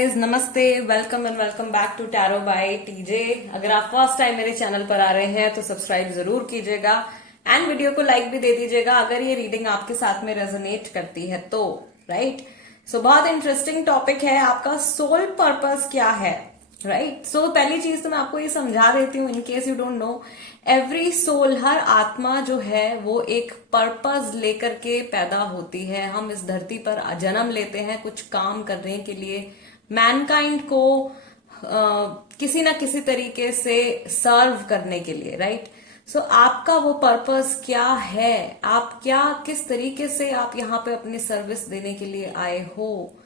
Guys, नमस्ते, welcome and welcome back to tarot by TJ. अगर आप फर्स्ट टाइम मेरे चैनल पर आ रहे हैं तो सब्सक्राइब जरूर कीजिएगा एंड वीडियो को लाइक भी दे दीजिएगा अगर ये रीडिंग आपके साथ में रेजोनेट करती है तो। राइट, सो बहुत इंटरेस्टिंग टॉपिक है, आपका सोल पर्पस क्या है। राइट, सो पहली चीज तो मैं आपको ये समझा देती हूँ in case you don't know. Every soul, हर आत्मा जो है वो एक पर्पस लेकर के पैदा होती है। हम इस धरती पर जन्म लेते हैं कुछ काम करने के लिए, मैनकाइंड को किसी ना किसी तरीके से सर्व करने के लिए। राइट, सो आपका वो पर्पस क्या है, आप क्या किस तरीके से आप यहाँ पे अपनी सर्विस देने के लिए आए हो,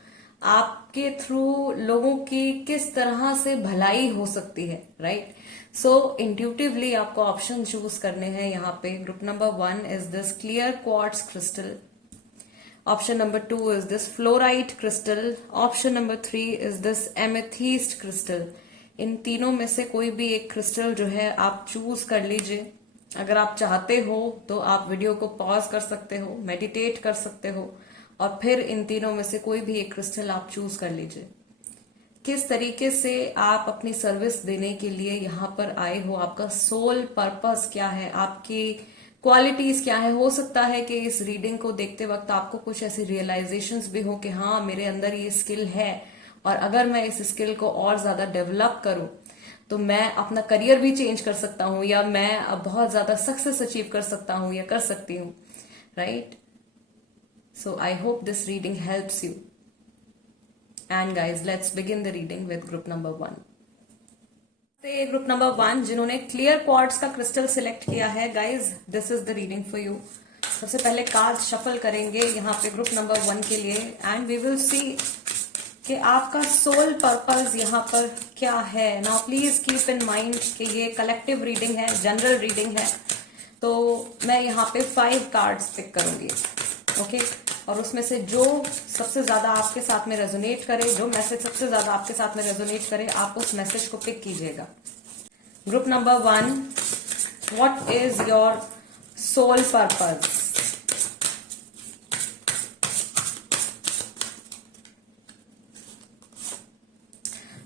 आपके थ्रू लोगों की किस तरह से भलाई हो सकती है। राइट, सो इंट्यूटिवली आपको ऑप्शन चूज करने हैं यहाँ पे। Group number 1 is this clear quartz crystal, option number 2 is this fluorite crystal, option number 3 is this amethyst crystal. इन तीनों में से कोई भी एक क्रिस्टल जो है आप चूज कर लीजिए। अगर आप चाहते हो तो आप वीडियो को पॉज कर सकते हो, मेडिटेट कर सकते हो और फिर इन तीनों में से कोई भी एक क्रिस्टल आप चूज कर लीजिए। किस तरीके से आप अपनी सर्विस देने के लिए यहाँ पर आए हो, आपका सोल पर्पस क्या है, आपकी क्वालिटीज क्या है। हो सकता है कि इस रीडिंग को देखते वक्त आपको कुछ ऐसी रियलाइजेशंस भी हो कि हाँ, मेरे अंदर ये स्किल है और अगर मैं इस स्किल को और ज्यादा डेवलप करूं तो मैं अपना करियर भी चेंज कर सकता हूं या मैं अब बहुत ज्यादा सक्सेस अचीव कर सकता हूं या कर सकती हूं। Right, so I hope this reading helps you. And guys, let's begin the reading with group number 1. Group number 1 जिन्होंने क्लियर क्वार्ट्ज का क्रिस्टल सिलेक्ट किया है, guys this is the reading for you. सबसे पहले कार्ड शफल करेंगे यहाँ पे group number 1 के लिए एंड वी विल सी कि आपका सोल पर्पस यहाँ पर क्या है। Now please keep in mind कि ये कलेक्टिव रीडिंग है, जनरल रीडिंग है, तो मैं यहाँ पे 5 कार्ड्स पिक करूंगी। ओके, और उसमें से जो सबसे ज्यादा आपके साथ में रेजोनेट करे, जो मैसेज सबसे ज्यादा आपके साथ में रेजोनेट करे, आप उस मैसेज को पिक कीजिएगा। Group number 1, what is your soul purpose.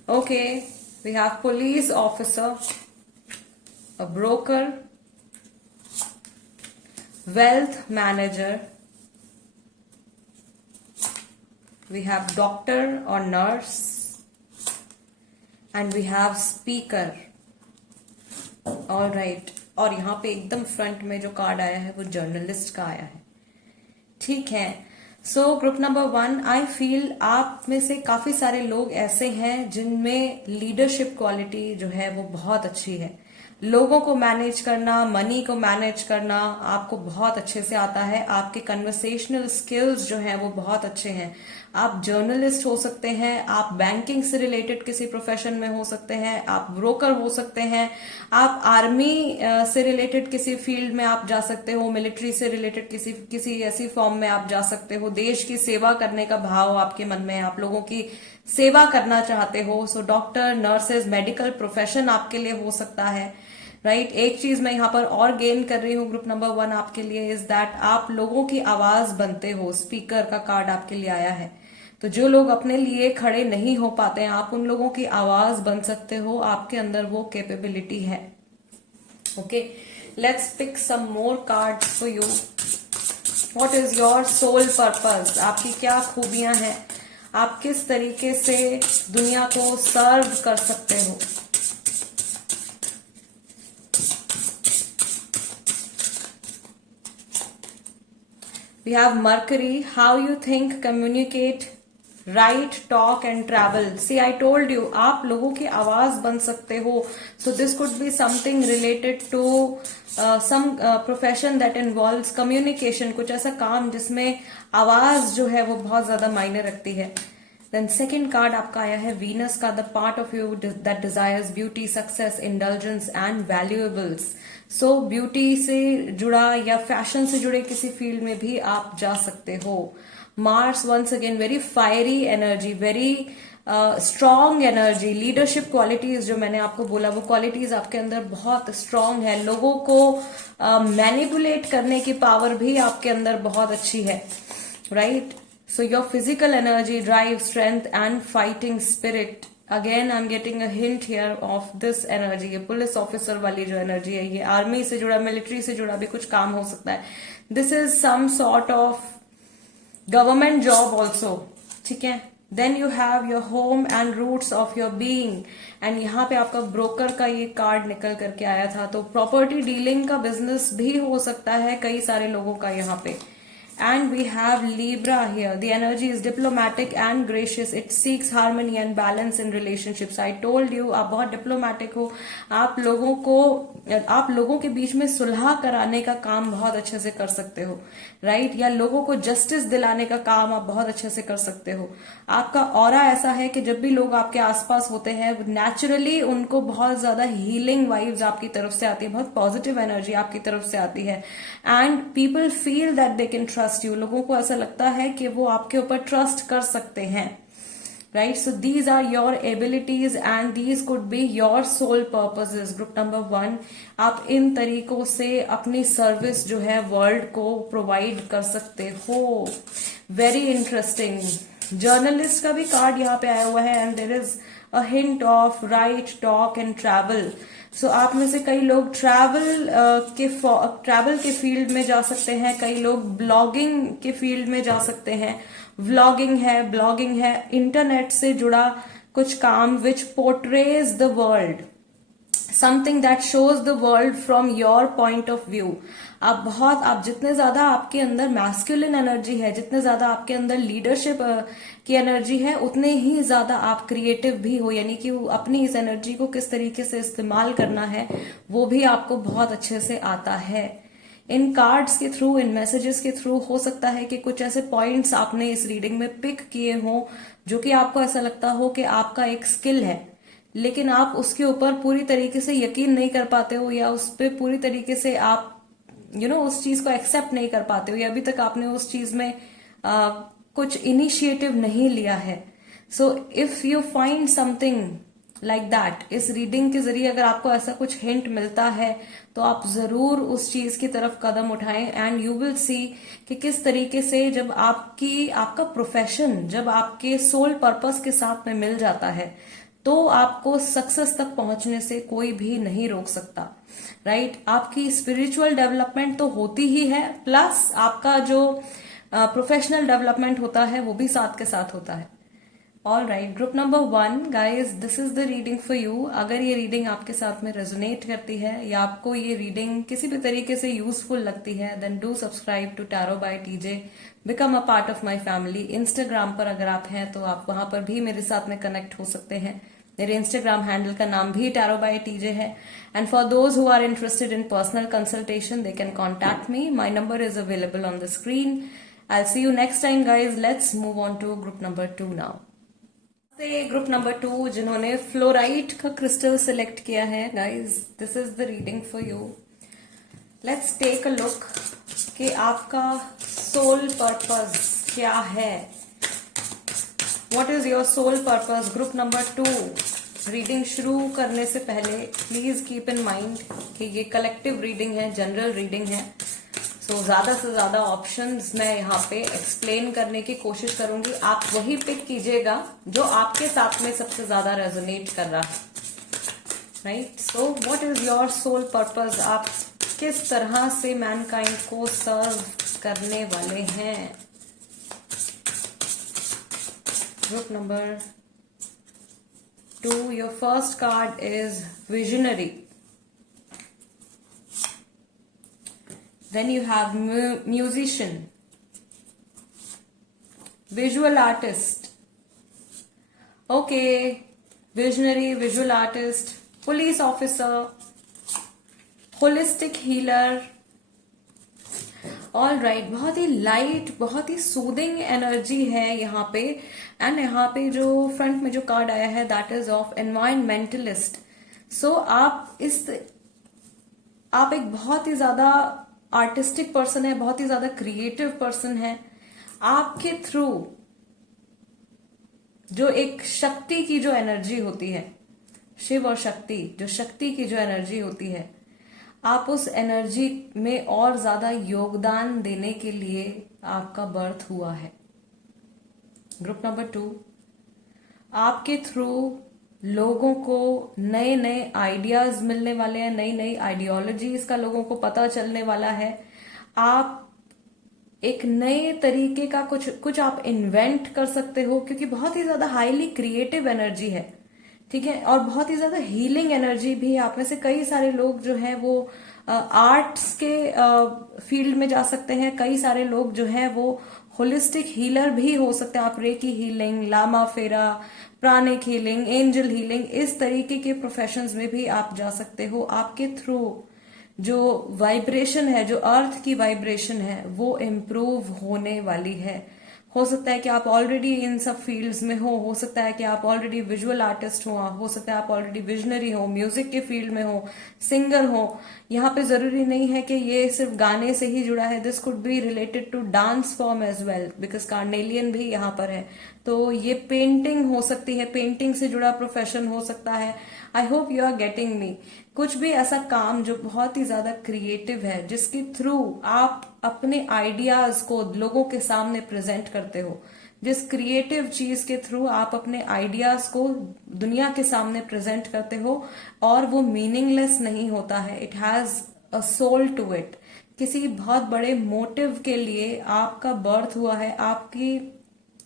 Okay, we have police officer, a broker, wealth manager, we have doctor or nurse and we have speaker. all right, और यहाँ पे एकदम फ्रंट में जो कार्ड आया है वो जर्नलिस्ट का आया है। ठीक है, so group number 1, I feel आप में से काफी सारे लोग ऐसे हैं जिनमें लीडरशिप क्वालिटी जो है वो बहुत अच्छी है। लोगों को मैनेज करना, मनी को मैनेज करना आपको बहुत अच्छे से आता है। आपके कन्वर्सेशनल स्किल्स जो हैं वो बहुत अच्छे हैं। आप जर्नलिस्ट हो सकते हैं, आप बैंकिंग से रिलेटेड किसी प्रोफेशन में हो सकते हैं, आप ब्रोकर हो सकते हैं, आप आर्मी से रिलेटेड किसी फील्ड में आप जा सकते हो, मिलिट्री से रिलेटेड किसी ऐसी फॉर्म में आप जा सकते हो। देश की सेवा करने का भाव आपके मन में है, आप लोगों की सेवा करना चाहते हो। So doctor, nurses, medical profession आपके लिए हो सकता है। राइट, एक चीज मैं यहाँ पर और गेन कर रही हूँ ग्रुप नंबर 1 आपके लिए इज दैट आप लोगों की आवाज बनते हो। स्पीकर का कार्ड आपके लिए आया है, तो जो लोग अपने लिए खड़े नहीं हो पाते हैं, आप उन लोगों की आवाज बन सकते हो, आपके अंदर वो कैपेबिलिटी है। Okay, let's pick some more cards for you. What is your soul purpose, आपकी क्या खूबियां हैं, आप किस तरीके से दुनिया को सर्व कर सकते हो। We have Mercury, how you think, communicate, write, talk and travel. See, I told you, आप लोगों की आवाज बन सकते हो। So this could be something related to some profession that involves communication, कुछ ऐसा काम जिसमें आवाज जो है वो बहुत ज्यादा मायने रखती है। Then second card आपका आया है वीनस का, the part of you that desires beauty, success, indulgence and valuables. So beauty से जुड़ा या फैशन से जुड़े किसी फील्ड में भी आप जा सकते हो। Mars once again very fiery energy, very strong energy, leadership qualities जो मैंने आपको बोला वो क्वालिटीज आपके अंदर बहुत स्ट्रॉन्ग है। लोगों को मैनिपुलेट करने की पावर भी आपके अंदर बहुत अच्छी है। Right, So your physical energy, drive, strength and fighting spirit. Again I'm getting a hint here of this energy. ये पुलिस ऑफिसर वाली जो एनर्जी है, ये आर्मी से जुड़ा, मिलिट्री से जुड़ा भी कुछ काम हो सकता है. This is some sort of government job also. ठीक है. Then you have your home and roots of your being. And यहाँ पे आपका ब्रोकर का ये कार्ड निकल करके आया था. तो प्रॉपर्टी डीलिंग का बिजनेस भी हो सकता है कई सारे लोगों का यहाँ पे. And we have Libra here. The energy is diplomatic and gracious. It seeks harmony and balance in relationships. I told you, आप बहुत डिप्लोमेटिक हो. आप लोगों के बीच में सुलह कराने का काम बहुत अच्छे से कर सकते हो, राइट? या लोगों को जस्टिस दिलाने का काम आप बहुत अच्छे से कर सकते हो. आपका ऑरा ऐसा है कि जब भी लोग आपके आसपास होते हैं, नेचुरली उनको बहुत ज्यादा हीलिंग वाइब्स आपकी तरफ से आती है, बहुत पॉजिटिव एनर्जी आपकी तरफ से आती है. And people feel that they can trust you. लोगों को ऐसा लगता है कि वो आपके ऊपर ट्रस्ट कर सकते हैं, right? So these are your abilities and these could be your soul purposes. Group number 1, आप इन तरीकों से अपनी सर्विस जो है वर्ल्ड को प्रोवाइड कर सकते हो. Very interesting. जर्नलिस्ट का भी कार्ड यहाँ पे आया हुआ है and there is a hint of right, talk and travel. So आप में से कई लोग ट्रैवल के फील्ड में जा सकते हैं, कई लोग ब्लॉगिंग के फील्ड में जा सकते हैं. ब्लॉगिंग है इंटरनेट से जुड़ा कुछ काम which portrays the world, something that shows the world from your point of view. आप जितने ज्यादा आपके अंदर मैस्कुलिन एनर्जी है, जितने ज्यादा आपके अंदर लीडरशिप की एनर्जी है, उतने ही ज्यादा आप क्रिएटिव भी हो. यानी कि अपनी इस एनर्जी को किस तरीके से इस्तेमाल करना है वो भी आपको बहुत अच्छे से आता है. इन कार्ड्स के थ्रू, इन मैसेजेस के थ्रू हो सकता है कि कुछ ऐसे पॉइंट्स आपने इस रीडिंग में पिक किए हों जो कि आपको ऐसा लगता हो कि आपका एक स्किल है, लेकिन आप उसके ऊपर पूरी तरीके से यकीन नहीं कर पाते हो, या उस पर पूरी तरीके से आप उस चीज को एक्सेप्ट नहीं कर पाते हो, या अभी तक आपने उस चीज में कुछ इनिशिएटिव नहीं लिया है. So if you find something like that, इस रीडिंग के जरिए अगर आपको ऐसा कुछ हिंट मिलता है तो आप जरूर उस चीज की तरफ कदम उठाएं. एंड यू विल सी कि किस तरीके से जब आपका प्रोफेशन जब आपके सोल पर्पस के साथ में मिल जाता है तो आपको सक्सेस तक पहुंचने से कोई भी नहीं रोक सकता, राइट? आपकी स्पिरिचुअल डेवलपमेंट तो होती ही है, प्लस आपका जो प्रोफेशनल डेवलपमेंट होता है वो भी साथ के साथ होता है. All right, group number 1 guys, this is the reading for you. अगर ये रीडिंग आपके साथ में रेजोनेट करती है या आपको ये रीडिंग किसी भी तरीके से यूजफुल लगती है, then do subscribe to tarot by TJ, become a part of my family. Instagram पर अगर आप हैं तो आप वहां पर भी मेरे साथ में कनेक्ट हो सकते हैं. मेरे इंस्टाग्राम हैंडल का नाम भी टैरो बाय टीजे है. And for those who are interested in personal consultation, they can contact me. My number is available on the screen. I'll see you next time guys. Let's move on to group number 2 now. Group number 2 जिन्होंने fluorite का crystal select किया है, guys this is the reading for you. Let's take a look कि आपका soul purpose क्या है. What is your soul purpose? Group number 2. Reading शुरू करने से पहले प्लीज कीप इन माइंड कि ये कलेक्टिव रीडिंग है, जनरल रीडिंग है. तो ज्यादा से ज्यादा ऑप्शंस मैं यहाँ पे एक्सप्लेन करने की कोशिश करूंगी. आप वही पिक कीजिएगा जो आपके साथ में सबसे ज्यादा रेजोनेट कर रहा है, right? So what is your soul purpose? आप किस तरह से मैनकाइंड को सर्व करने वाले हैं? Group number 2, your first card is visionary. Then you have musician, visual artist. Okay, visionary, visual artist, police officer, holistic healer. All right, बहुत ही light, बहुत ही सूदिंग एनर्जी है यहाँ पे. एंड यहाँ पे जो फ्रंट में जो कार्ड आया है दैट इज ऑफ एनवायरमेंटलिस्ट. सो आप एक बहुत ही ज्यादा आर्टिस्टिक पर्सन है, बहुत ही ज्यादा क्रिएटिव पर्सन है. आपके थ्रू जो एक शक्ति की जो एनर्जी होती है, शिव और शक्ति, जो शक्ति की जो एनर्जी होती है, आप उस एनर्जी में और ज्यादा योगदान देने के लिए आपका बर्थ हुआ है. ग्रुप नंबर 2, आपके थ्रू लोगों को नए नए आइडियाज मिलने वाले हैं, नई नई आइडियोलॉजीज का लोगों को पता चलने वाला है। आप एक नए तरीके का कुछ आप इन्वेंट कर सकते हो, क्योंकि बहुत ही ज्यादा हाईली क्रिएटिव एनर्जी है, ठीक है, और बहुत ही ज्यादा हीलिंग एनर्जी भी है। आप में से कई सारे लोग जो है वो आर्ट्स के फील्ड में जा सकते हैं, कई सारे लोग जो है वो होलिस्टिक हीलर भी हो सकते हैं। आप रेकी हीलिंग, लामा फेरा, प्राणिक हीलिंग, एंजल हीलिंग, इस तरीके के प्रोफेशंस में भी आप जा सकते हो। आपके थ्रू जो वाइब्रेशन है, जो अर्थ की वाइब्रेशन है, वो इम्प्रूव होने वाली है। हो सकता है कि आप ऑलरेडी इन सब फील्ड्स में हो सकता है कि आप ऑलरेडी विजुअल आर्टिस्ट हो सकता है आप ऑलरेडी विजनरी हो, म्यूजिक के फील्ड में हो, सिंगर हो। यहाँ पे जरूरी नहीं है कि ये सिर्फ गाने से ही जुड़ा है, this could be related to dance form as well, because carnelian भी यहाँ पर है। तो ये पेंटिंग हो सकती है, पेंटिंग से जुड़ा प्रोफेशन हो सकता है। I hope you are getting me. कुछ भी ऐसा काम जो बहुत ही ज्यादा क्रिएटिव है, जिसके थ्रू आप अपने आइडियाज को लोगों के सामने प्रेजेंट करते हो, जिस क्रिएटिव चीज के थ्रू आप अपने आइडियाज को दुनिया के सामने प्रेजेंट करते हो, और वो मीनिंगलेस नहीं होता है, it has a soul to it. किसी बहुत बड़े मोटिव के लिए आपका बर्थ हुआ है। आपकी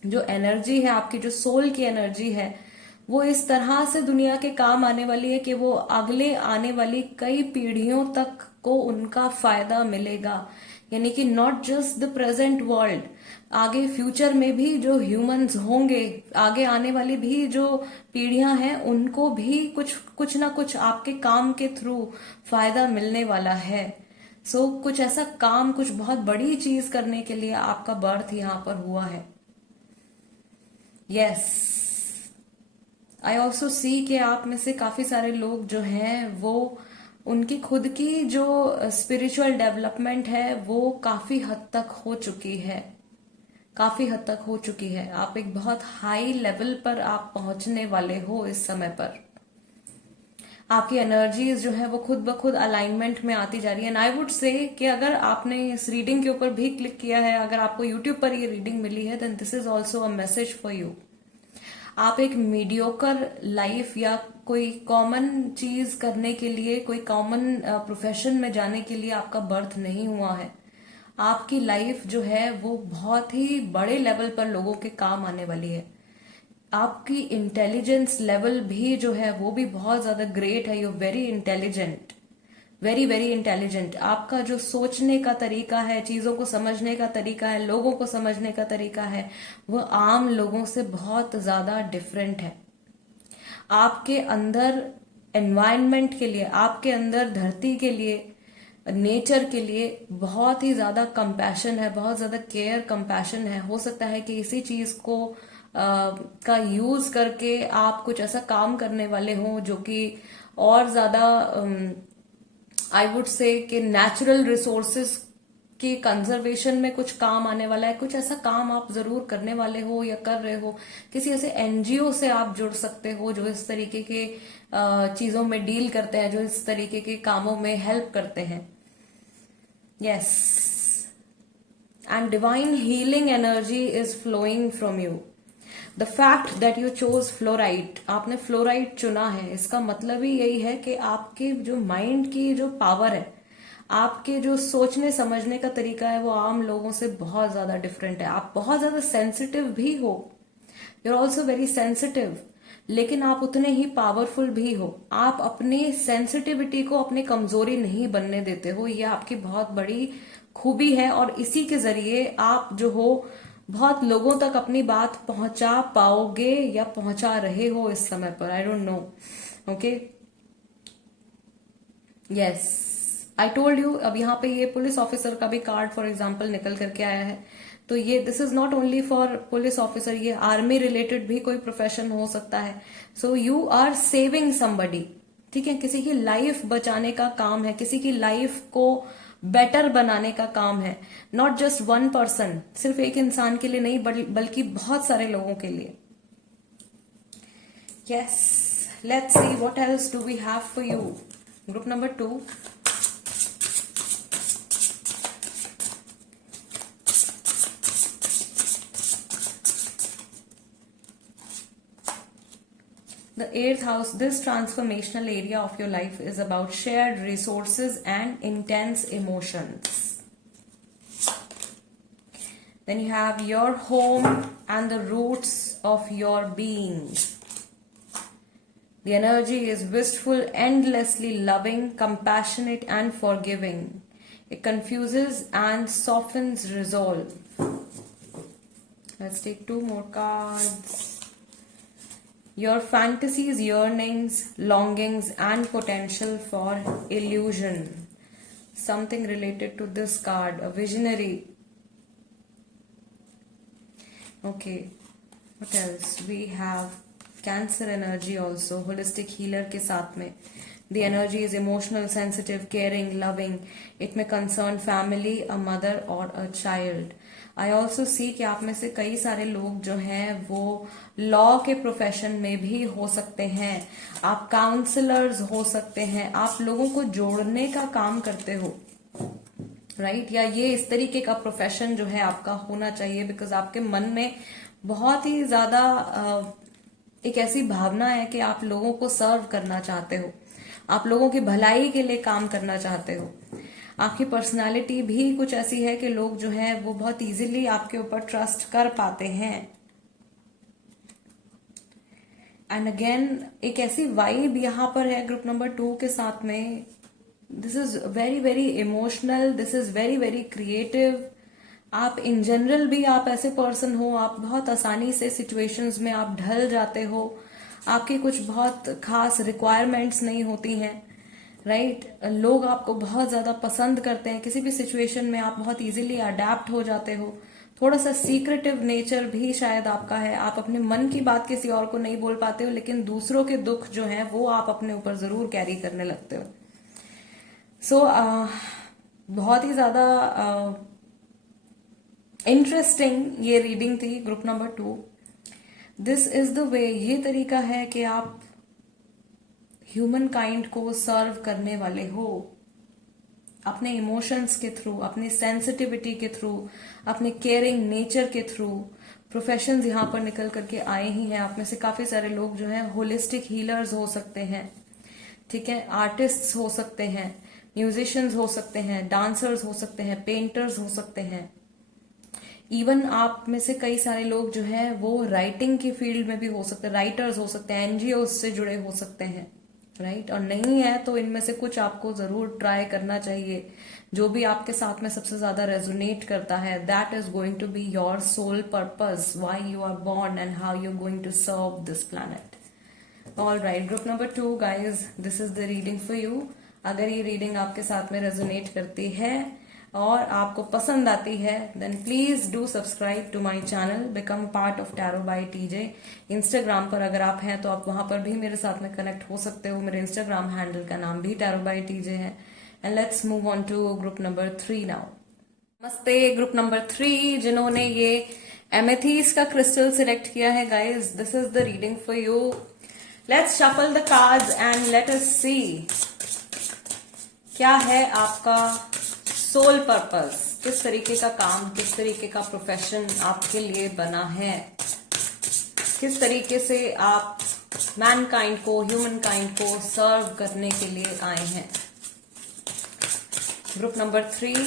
जो एनर्जी है, आपकी जो सोल की एनर्जी है, वो इस तरह से दुनिया के काम आने वाली है कि वो अगले आने वाली कई पीढ़ियों तक को उनका फायदा मिलेगा। यानी कि not just the present world, आगे फ्यूचर में भी जो ह्यूमंस होंगे, आगे आने वाली भी जो पीढ़ियां हैं, उनको भी कुछ ना कुछ आपके काम के थ्रू फायदा मिलने वाला है। सो कुछ ऐसा काम, कुछ बहुत बड़ी चीज करने के लिए आपका बर्थ यहाँ पर हुआ है। यस, आई ऑल्सो सी कि आप में से काफी सारे लोग जो हैं वो उनकी खुद की जो स्पिरिचुअल डेवलपमेंट है वो काफी हद तक हो चुकी है, काफी हद तक हो चुकी है। आप एक बहुत हाई लेवल पर आप पहुंचने वाले हो इस समय पर। आपकी एनर्जीज जो है वो खुद ब खुद अलाइनमेंट में आती जा रही है। एंड आई वुड से कि अगर आपने इस रीडिंग के ऊपर भी क्लिक किया है, अगर आपको यूट्यूब पर ये रीडिंग मिली है, then this is also a message for you. आप एक मीडियोकर लाइफ या कोई कॉमन चीज करने के लिए, कोई कॉमन प्रोफेशन में जाने के लिए आपका बर्थ नहीं हुआ है। आपकी लाइफ जो है वो बहुत ही बड़े लेवल पर लोगों के काम आने वाली है। आपकी इंटेलिजेंस लेवल भी जो है वो भी बहुत ज्यादा ग्रेट है। You very intelligent, very very intelligent. आपका जो सोचने का तरीका है, चीजों को समझने का तरीका है, लोगों को समझने का तरीका है, वो आम लोगों से बहुत ज्यादा डिफरेंट है। आपके अंदर एनवायरनमेंट के लिए, आपके अंदर धरती के लिए, नेचर के लिए बहुत ही ज्यादा कंपैशन है, बहुत ज्यादा केयर, कंपैशन है। हो सकता है कि इसी चीज को का यूज करके आप कुछ ऐसा काम करने वाले हो जो कि और ज्यादा आई वुड से कि नेचुरल रिसोर्सेस की कंजर्वेशन में कुछ काम आने वाला है। कुछ ऐसा काम आप जरूर करने वाले हो या कर रहे हो। किसी ऐसे एनजीओ से आप जुड़ सकते हो जो इस तरीके के चीजों में डील करते हैं, जो इस तरीके के कामों में हेल्प करते हैं। Yes, and divine healing energy is flowing from you. The fact that you chose fluorite, आपने फ्लोराइट चुना है, इसका मतलब ही यही है कि आपके जो माइंड की जो पावर है, आपके जो सोचने समझने का तरीका है, वो आम लोगों से बहुत ज्यादा डिफरेंट है। आप बहुत ज्यादा सेंसिटिव भी हो, you are also very sensitive, लेकिन आप उतने ही पावरफुल भी हो। आप अपनी सेंसिटिविटी को अपनी कमजोरी नहीं बनने देते हो, ये आपकी बहुत बड़ी खूबी है। और इसी के जरिए आप जो हो बहुत लोगों तक अपनी बात पहुंचा पाओगे या पहुंचा रहे हो इस समय पर। I don't know, okay. Yes, I told you. अब यहाँ पे ये पुलिस ऑफिसर का भी कार्ड फॉर एग्जाम्पल निकल करके आया है। तो ये this is not only for police officer, ये आर्मी रिलेटेड भी कोई प्रोफेशन हो सकता है। So you are saving somebody, ठीक है। किसी की लाइफ बचाने का काम है, किसी की लाइफ को बेटर बनाने का काम है। नॉट जस्ट वन पर्सन, सिर्फ एक इंसान के लिए नहीं, बल्कि बहुत सारे लोगों के लिए। Yes, let's see what else do we have for you. Group number 2, The eighth house, this transformational area of your life is about shared resources and intense emotions. Then you have your home and the roots of your being. The energy is wistful, endlessly loving, compassionate and forgiving. It confuses and softens resolve. Let's take two more cards. Your fantasies, yearnings, longings and potential for illusion. Something related to this card, a visionary. Okay, what else? We have Cancer energy also, holistic healer के साथ में. The energy is emotional, sensitive, caring, loving. It may concern family, a mother or a child. I also see कि आप में से कई सारे लोग जो हैं वो लॉ के प्रोफेशन में भी हो सकते हैं. आप काउंसलर्स हो सकते हैं. आप लोगों को जोड़ने का काम करते हो, राइट? या ये इस तरीके का प्रोफेशन जो है आपका होना चाहिए, बिकॉज आपके मन में बहुत ही ज्यादा एक ऐसी भावना है कि आप लोगों को सर्व करना चाहते हो, आप लोगों की भलाई के लिए काम करना चाहते हो. आपकी पर्सनालिटी भी कुछ ऐसी है कि लोग जो है वो बहुत इजीली आपके ऊपर ट्रस्ट कर पाते हैं. एंड अगेन एक ऐसी वाइब यहां पर है ग्रुप नंबर 2 के साथ में. This is very very emotional, this is very very creative. आप इन जनरल भी आप ऐसे पर्सन हो, आप बहुत आसानी से सिचुएशंस में आप ढल जाते हो. आपकी कुछ बहुत खास रिक्वायरमेंट्स नहीं होती हैं, राइट? लोग आपको बहुत ज्यादा पसंद करते हैं. किसी भी सिचुएशन में आप बहुत इजीली अडेप्ट हो जाते हो. थोड़ा सा सीक्रेटिव नेचर भी शायद आपका है. आप अपने मन की बात किसी और को नहीं बोल पाते हो, लेकिन दूसरों के दुख जो है वो आप अपने ऊपर जरूर कैरी करने लगते हो. सो बहुत ही ज्यादा इंटरेस्टिंग ये रीडिंग थी group number 2. This is the way, ये तरीका है कि आप ह्यूमन काइंड को सर्व करने वाले हो अपने इमोशंस के थ्रू, अपनी सेंसिटिविटी के थ्रू, अपने केयरिंग नेचर के थ्रू. प्रोफेशंस यहां पर निकल करके आए ही हैं. आप में से काफी सारे लोग जो हैं होलिस्टिक हीलर्स हो सकते हैं, ठीक है? आर्टिस्ट्स हो सकते हैं, म्यूजिशियंस हो सकते हैं, डांसर्स हो सकते हैं, पेंटर्स हो सकते हैं. इवन आप में से कई सारे लोग जो हैं वो राइटिंग की फील्ड में भी हो सकते हैं, राइटर्स हो सकते हैं, एनजीओ से जुड़े हो सकते हैं, राइट? और नहीं है तो इनमें से कुछ आपको जरूर ट्राई करना चाहिए. जो भी आपके साथ में सबसे ज्यादा रेजोनेट करता है, that is going to be your soul purpose, why you are born and how you are going to serve this planet. All right, group number 2 guys, this is the reading for you. अगर ये reading आपके साथ में resonate करती है और आपको पसंद आती है, then please do subscribe to my channel, become part of tarot by TJ. Instagram पर अगर आप हैं तो आप वहां पर भी मेरे साथ में कनेक्ट हो सकते हो. मेरे इंस्टाग्राम हैंडल का नाम भी टैरो बाय टीजे है. And let's move on to group number 3 now. नमस्ते ग्रुप नंबर 3, जिन्होंने ये एमेथीस का क्रिस्टल सिलेक्ट किया है guys, this is the reading for you. Let's shuffle the cards and let us see क्या है आपका सोल पर्पस. किस तरीके का काम, किस तरीके का प्रोफेशन आपके लिए बना है, किस तरीके से आप मैनकाइंड को, ह्यूमन काइंड को सर्व करने के लिए आए हैं. Group number 3,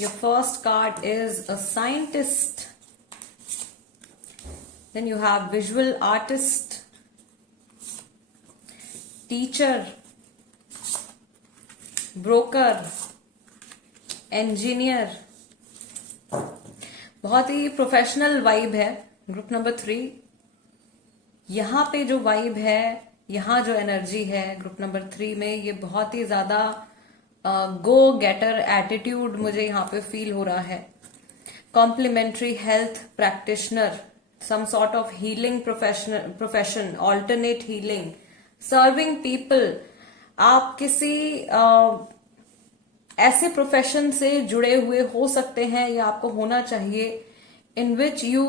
your first card is a scientist. Then you have visual artist, teacher, broker, engineer. बहुत ही प्रोफेशनल वाइब है ग्रुप नंबर 3. यहां पे जो वाइब है, यहां जो एनर्जी है ग्रुप नंबर 3 में, ये बहुत ही ज्यादा गो गेटर एटीट्यूड मुझे यहां पे फील हो रहा है. Complementary health practitioner, some sort of healing profession, alternate healing, serving people. आप किसी ऐसे प्रोफेशन से जुड़े हुए हो सकते हैं या आपको होना चाहिए in which you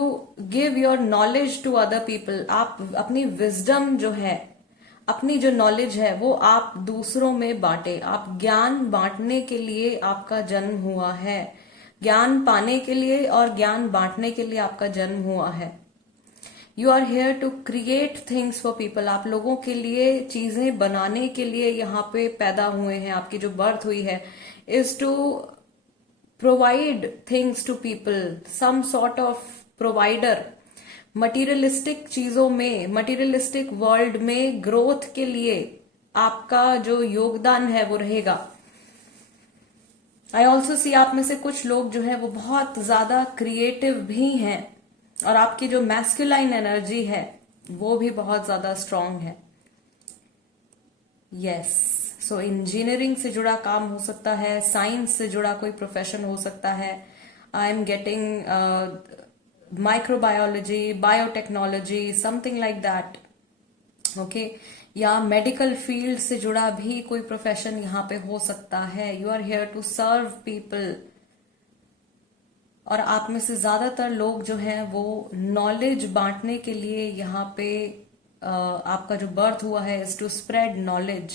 give your knowledge to other people. आप अपनी विजडम जो है, अपनी जो नॉलेज है वो आप दूसरों में बांटे. आप ज्ञान बांटने के लिए आपका जन्म हुआ है, ज्ञान पाने के लिए और ज्ञान बांटने के लिए आपका जन्म हुआ है. You are here to create things for people. आप लोगों के लिए चीजें बनाने के लिए यहाँ पे पैदा हुए हैं। आपकी जो बर्थ हुई है is to provide things to people, some sort of provider. Materialistic चीजों में, मटीरियलिस्टिक वर्ल्ड में ग्रोथ के लिए आपका जो योगदान है वो रहेगा। आई ऑल्सो सी आप में से कुछ लोग जो है वो बहुत ज्यादा क्रिएटिव भी हैं और आपकी जो मैस्कुलाइन एनर्जी है वो भी बहुत ज्यादा स्ट्रांग है। यस, सो इंजीनियरिंग से जुड़ा काम हो सकता है, साइंस से जुड़ा कोई प्रोफेशन हो सकता है। I am getting microbiology, biotechnology, something like that, okay. या मेडिकल फील्ड से जुड़ा भी कोई प्रोफेशन यहाँ पे हो सकता है। You are here to serve people. और आप में से ज्यादातर लोग जो हैं वो नॉलेज बांटने के लिए यहाँ पे आपका जो बर्थ हुआ है is to spread knowledge,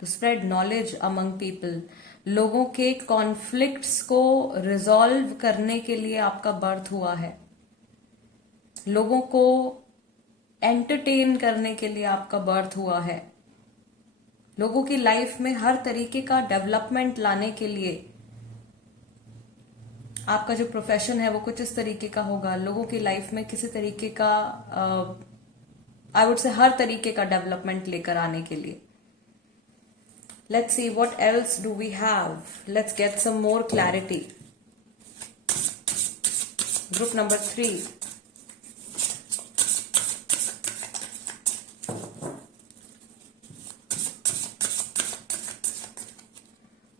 to spread knowledge among people. लोगों के कॉन्फ्लिक्ट्स को रिजॉल्व करने के लिए आपका बर्थ हुआ है। लोगों को एंटरटेन करने के लिए आपका बर्थ हुआ है। लोगों की लाइफ में हर तरीके का डेवलपमेंट लाने के लिए आपका जो प्रोफेशन है वो कुछ इस तरीके का होगा। लोगों की लाइफ में किसी तरीके का आई वुड से हर तरीके का डेवलपमेंट लेकर आने के लिए। Let's see what else do we have. Let's get some more clarity. Group number 3,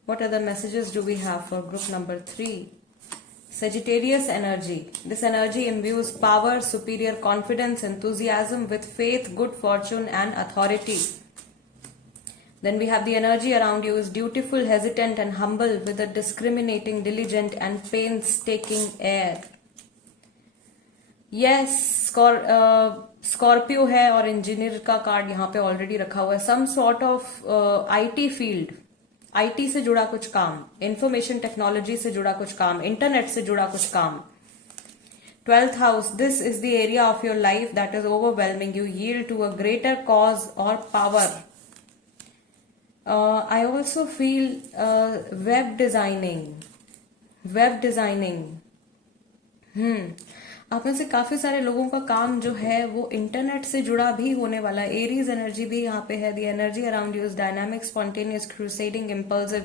what other messages do we have for group number 3? Sagittarius energy. This energy imbues power, superior confidence, enthusiasm with faith, good fortune and authority. Then we have the energy around you is dutiful, hesitant and humble with a discriminating, diligent and painstaking air. Yes, Scorpio है और engineer का card यहाँ पे already रखा हुआ है। Some sort of IT field, IT से जुड़ा कुछ काम, इंफॉर्मेशन टेक्नोलॉजी से जुड़ा कुछ काम, इंटरनेट से जुड़ा कुछ काम। 12th house, this is the area of your life that is overwhelming you, yield to a greater cause और power. I also feel web designing, web designing. आप में से काफी सारे लोगों का काम जो है वो इंटरनेट से जुड़ा भी होने वाला है। एरीज एनर्जी भी यहाँ पे है। The energy around you is dynamic, spontaneous, crusading, impulsive,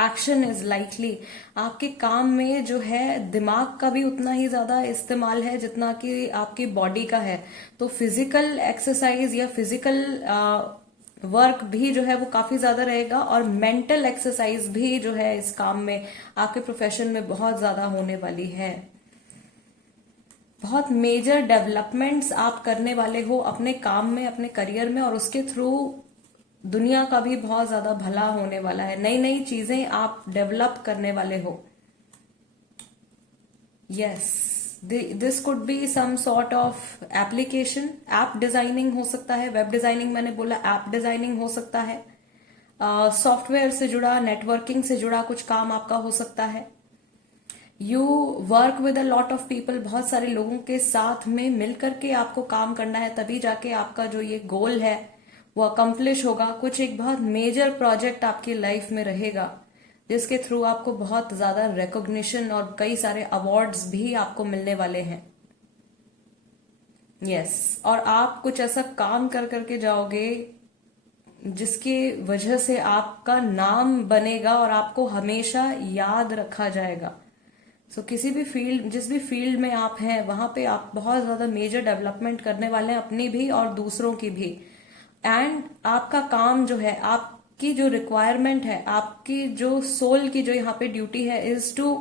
action is likely. आपके काम में जो है दिमाग का भी उतना ही ज्यादा इस्तेमाल है जितना कि आपकी बॉडी का है। तो फिजिकल एक्सरसाइज या फिजिकल वर्क भी जो है वो काफी ज्यादा रहेगा और मेंटल एक्सरसाइज भी जो है इस काम में, आपके प्रोफेशन में बहुत ज्यादा होने वाली है। बहुत मेजर डेवलपमेंट्स आप करने वाले हो अपने काम में, अपने करियर में, और उसके थ्रू दुनिया का भी बहुत ज्यादा भला होने वाला है। नई नई चीजें आप डेवलप करने वाले हो। Yes, this could be some sort of application, app designing हो सकता है। वेब डिजाइनिंग मैंने बोला, ऐप डिजाइनिंग हो सकता है। सॉफ्टवेयर से जुड़ा, नेटवर्किंग से जुड़ा कुछ काम आपका हो सकता है। You work with a lot of people, बहुत सारे लोगों के साथ में मिलकर के आपको काम करना है, तभी जाके आपका जो ये गोल है वो अकम्प्लिश होगा। कुछ एक बहुत मेजर प्रोजेक्ट आपकी लाइफ में रहेगा जिसके थ्रू आपको बहुत ज्यादा रिकॉग्निशन और कई सारे अवार्ड्स भी आपको मिलने वाले हैं। यस, और आप कुछ ऐसा काम कर करके जाओगे जिसकी वजह से आपका नाम बनेगा और आपको हमेशा याद रखा जाएगा। सो किसी भी फील्ड, जिस भी फील्ड में आप हैं वहां पे आप बहुत ज्यादा मेजर डेवलपमेंट करने वाले हैं, अपनी भी और दूसरों की भी। एंड आपका काम जो है, आपकी जो रिक्वायरमेंट है, आपकी जो सोल की जो यहाँ पे ड्यूटी है is to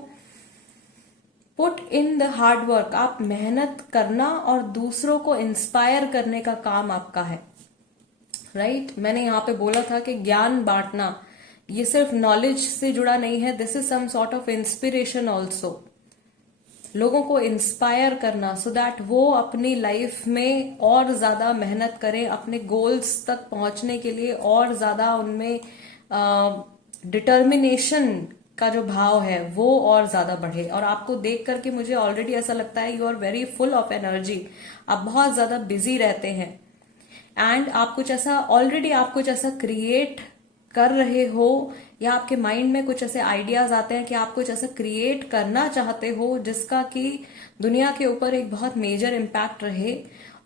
put in the hard work. आप मेहनत करना और दूसरों को इंस्पायर करने का काम आपका है। राइट, मैंने यहाँ पे बोला था कि ज्ञान बांटना ये सिर्फ नॉलेज से जुड़ा नहीं है, this is some sort of inspiration also. लोगों को इंस्पायर करना सो दैट वो अपनी लाइफ में और ज्यादा मेहनत करें, अपने गोल्स तक पहुंचने के लिए और ज्यादा उनमें डिटर्मिनेशन का जो भाव है वो और ज्यादा बढ़े। और आपको देख करके मुझे ऑलरेडी ऐसा लगता है you are very full of energy, आप बहुत ज्यादा बिजी रहते हैं एंड आप कुछ ऐसा ऑलरेडी आप कुछ ऐसा क्रिएट कर रहे हो, या आपके माइंड में कुछ ऐसे आइडियाज आते हैं कि आप कुछ ऐसा क्रिएट करना चाहते हो जिसका कि दुनिया के ऊपर एक बहुत मेजर इम्पैक्ट रहे,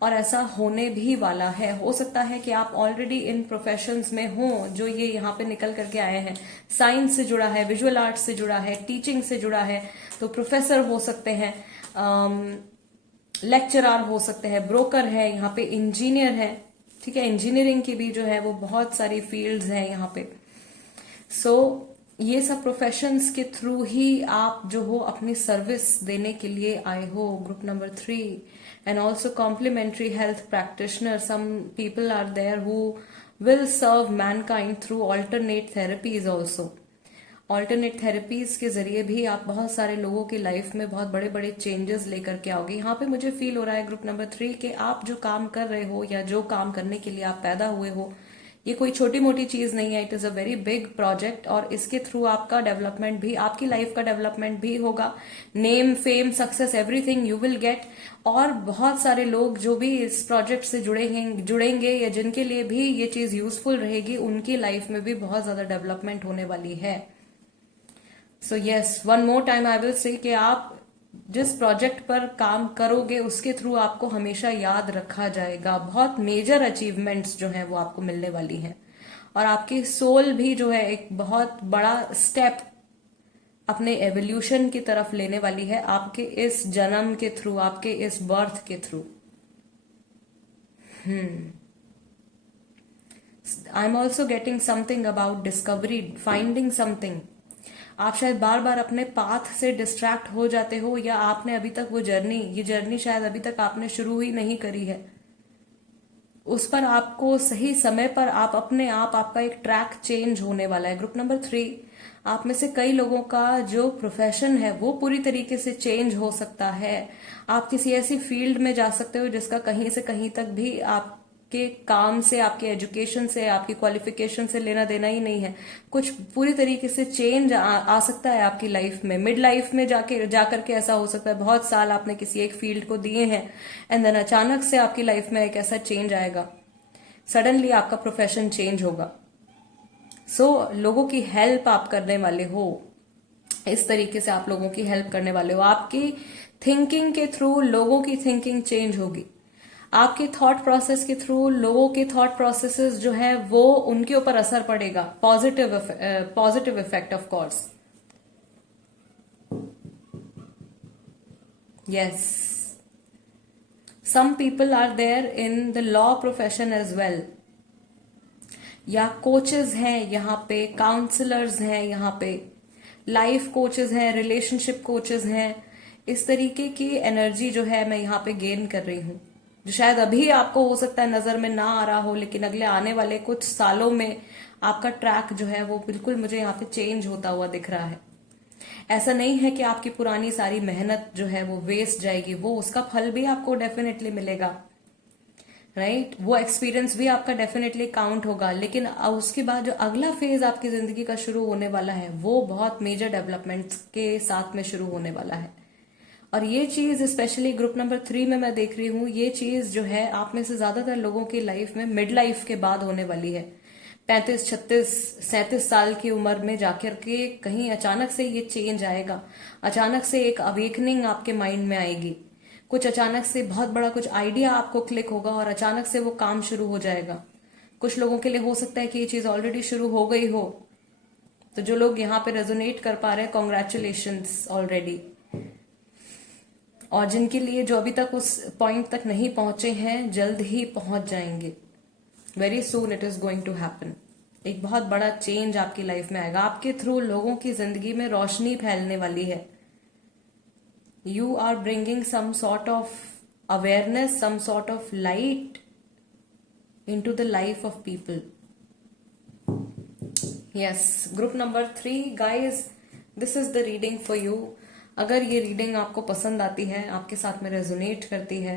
और ऐसा होने भी वाला है। हो सकता है कि आप ऑलरेडी इन प्रोफेशंस में हो जो ये यहाँ पे निकल करके आए हैं। साइंस से जुड़ा है, विजुअल आर्ट्स से जुड़ा है, टीचिंग से जुड़ा है, तो प्रोफेसर हो सकते हैं, लेक्चरर हो सकते हैं, ब्रोकर है, यहाँ पे इंजीनियर है, ठीक है, इंजीनियरिंग की भी जो है वो बहुत सारी फील्ड्स हैं यहाँ पे। सो ये सब प्रोफेशंस के थ्रू ही आप जो हो अपनी सर्विस देने के लिए आए हो। Group number 3 and also complementary health practitioner, some people are there who will serve mankind through alternate therapies also. Alternate therapies के जरिए भी आप बहुत सारे लोगों की लाइफ में बहुत बड़े बड़े चेंजेस लेकर के आओगे। यहाँ पे मुझे फील हो रहा है ग्रुप नंबर 3 के आप जो काम कर रहे हो या जो काम करने के लिए आप पैदा हुए हो, ये कोई छोटी मोटी चीज नहीं है, it is a very big project, और इसके थ्रू आपका डेवलपमेंट भी, आपकी लाइफ का डेवलपमेंट भी होगा। Name, fame, success, everything you will get. और बहुत सारे लोग जो भी इस प्रोजेक्ट से जुड़ेंगे या जिनके लिए भी ये चीज यूजफुल रहेगी, उनकी लाइफ में भी बहुत ज्यादा डेवलपमेंट होने वाली है। So yes, one more time I will say कि आप जिस प्रोजेक्ट पर काम करोगे उसके थ्रू आपको हमेशा याद रखा जाएगा। बहुत मेजर अचीवमेंट्स जो हैं वो आपको मिलने वाली हैं, और आपकी सोल भी जो है एक बहुत बड़ा स्टेप अपने एवोल्यूशन की तरफ लेने वाली है आपके इस जन्म के थ्रू, आपके इस बर्थ के through. I am also getting something about discovery, finding something. आप शायद बार बार अपने पाथ से डिस्ट्रैक्ट हो जाते हो, या आपने अभी तक वो ये जर्नी शायद अभी तक आपने शुरू ही नहीं करी है। उस पर आपको सही समय पर आप अपने आप, आपका एक ट्रैक चेंज होने वाला है। ग्रुप नंबर 3, आप में से कई लोगों का जो प्रोफेशन है वो पूरी तरीके से चेंज हो सकता है। आप किसी ऐसी फील्ड में जा सकते हो जिसका कहीं से कहीं तक भी आपके काम से, आपके एजुकेशन से, आपकी क्वालिफिकेशन से लेना देना ही नहीं है। कुछ पूरी तरीके से चेंज आ सकता है आपकी लाइफ में। मिड लाइफ में जाकर के ऐसा हो सकता है, बहुत साल आपने किसी एक फील्ड को दिए हैं एंड देन अचानक से आपकी लाइफ में एक ऐसा चेंज आएगा, सडनली आपका प्रोफेशन चेंज होगा। सो लोगों की हेल्प आप करने वाले हो, इस तरीके से आप लोगों की हेल्प करने वाले हो। आपकी थिंकिंग के थ्रू लोगों की थिंकिंग चेंज होगी। आपके थॉट प्रोसेस के थ्रू लोगों के थॉट प्रोसेसेस जो है वो उनके ऊपर असर पड़ेगा, positive effect of course. Yes, some people are there in the law profession as well, या कोचेस हैं यहाँ पे, काउंसलर्स हैं यहाँ पे, लाइफ कोचेस हैं, रिलेशनशिप कोचेस हैं। इस तरीके की एनर्जी जो है मैं यहाँ पे गेन कर रही हूँ, जो शायद अभी आपको हो सकता है नजर में ना आ रहा हो, लेकिन अगले आने वाले कुछ सालों में आपका ट्रैक जो है वो बिल्कुल मुझे यहाँ पे चेंज होता हुआ दिख रहा है। ऐसा नहीं है कि आपकी पुरानी सारी मेहनत जो है वो वेस्ट जाएगी, वो उसका फल भी आपको डेफिनेटली मिलेगा, राइट? वो एक्सपीरियंस भी आपका डेफिनेटली काउंट होगा। लेकिन उसके बाद जो अगला फेज आपकी जिंदगी का शुरू होने वाला है वो बहुत मेजर डेवलपमेंट्स के साथ में शुरू होने वाला है। और ये चीज स्पेशली ग्रुप नंबर 3 में मैं देख रही हूँ, ये चीज जो है आप में से ज्यादातर लोगों की लाइफ में मिड लाइफ के बाद होने वाली है। 35, 36, 37 साल की उम्र में जाकर के कहीं अचानक से ये चेंज आएगा, अचानक से एक अवेकनिंग आपके माइंड में आएगी, कुछ अचानक से बहुत बड़ा कुछ आइडिया आपको क्लिक होगा और अचानक से वो काम शुरू हो जाएगा। कुछ लोगों के लिए हो सकता है कि ये चीज ऑलरेडी शुरू हो गई हो, तो जो लोग यहाँ पे रेजोनेट कर पा रहे हैं, कॉन्ग्रेचुलेशंस ऑलरेडी। और जिनके लिए जो अभी तक उस पॉइंट तक नहीं पहुंचे हैं, जल्द ही पहुंच जाएंगे। Very soon it is going to happen. एक बहुत बड़ा चेंज आपकी लाइफ में आएगा, आपके थ्रू लोगों की जिंदगी में रोशनी फैलने वाली है। You are bringing some sort of awareness, some sort of light into the life of people. Yes, group number 3 guys, this is the reading for you. अगर ये रीडिंग आपको पसंद आती है, आपके साथ में रेजोनेट करती है,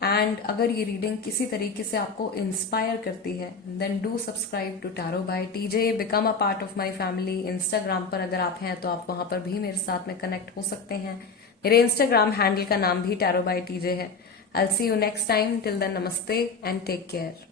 एंड अगर ये रीडिंग किसी तरीके से आपको इंस्पायर करती है then do subscribe to tarot by TJ, become a part of my family. Instagram पर अगर आप हैं तो आप वहां पर भी मेरे साथ में कनेक्ट हो सकते हैं। मेरे इंस्टाग्राम हैंडल का नाम भी टैरो बाय टीजे है। I will see you next time, till then नमस्ते एंड टेक केयर।